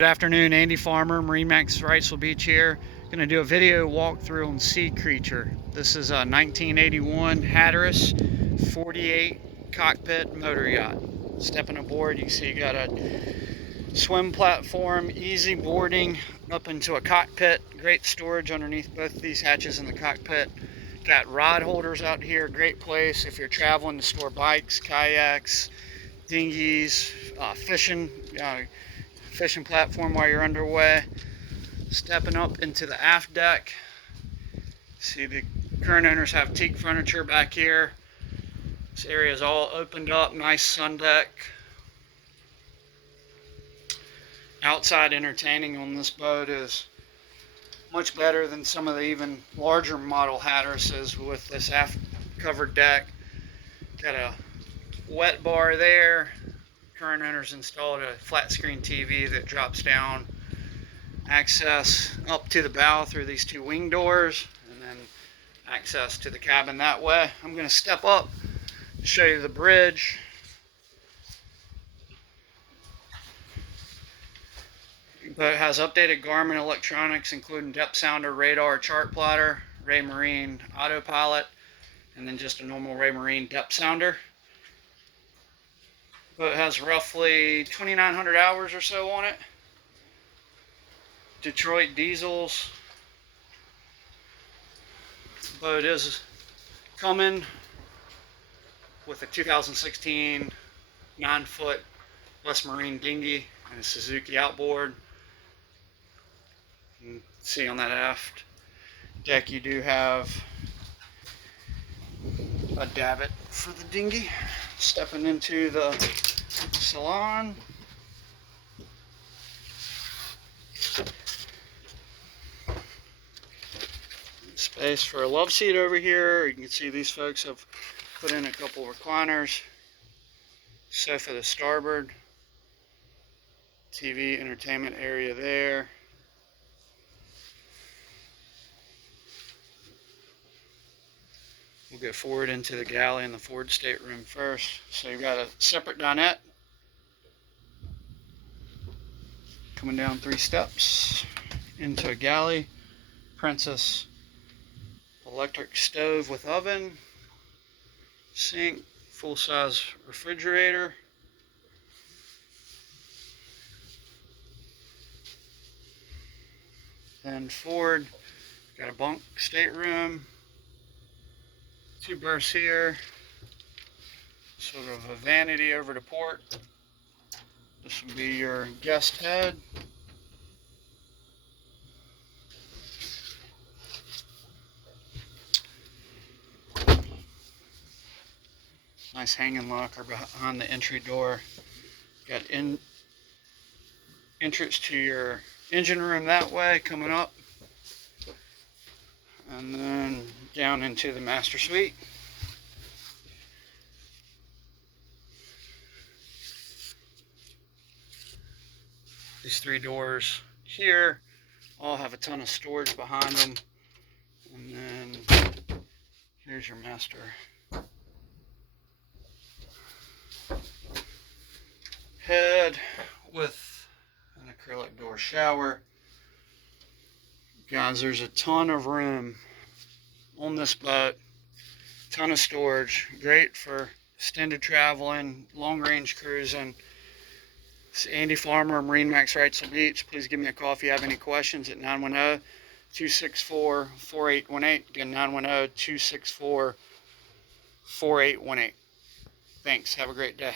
Good afternoon, Andy Farmer, MarineMax Wrightsville Beach here. Going to do a video walkthrough on Sea Creature. This is a 1981 Hatteras 48 cockpit motor yacht. Stepping aboard, you can see you got a swim platform, easy boarding up into a cockpit. Great storage underneath both of these hatches in the cockpit. Got rod holders out here, great place if you're traveling to store bikes, kayaks, dinghies, fishing platform while you're underway. Stepping up into the aft deck. See the current owners have teak furniture back here. This area is all opened up, nice sun deck. Outside entertaining on this boat is much better than some of the even larger model Hatterases with this aft covered deck. Got a wet bar there. Current owners installed a flat screen TV that drops down, access up to the bow through these two wing doors, and then access to the cabin that way. I'm going to step up and show you the bridge. But it has updated Garmin electronics, including depth sounder, radar, chart plotter, Raymarine autopilot, and then just a normal Raymarine depth sounder. But it has roughly 2,900 hours or so on it. Detroit diesels. Boat is coming with a 2016 9-foot West Marine dinghy and a Suzuki outboard. You can see on that aft deck you do have a davit for the dinghy. Stepping into the salon. Space for a love seat over here. You can see these folks have put in a couple recliners. Sofa to starboard. TV entertainment area there. We'll get forward into the galley and the forward stateroom first. So you've got a separate dinette. Coming down 3 steps into a galley. Princess electric stove with oven. Sink, full-size refrigerator. Then forward, got a bunk stateroom. 2 berths here, sort of a vanity over to port. This will be your guest head. Nice hanging locker behind the entry door. Got entrance to your engine room that way coming up. And then down into the master suite. These 3 doors here all have a ton of storage behind them. And then here's your master head with an acrylic door shower. Guys, there's a ton of room on this boat, ton of storage, great for extended traveling, long range cruising. It's Andy Farmer, MarineMax Wrightsville Beach. Please give me a call if you have any questions at 910-264-4818. Again, 910-264-4818. Thanks. Have a great day.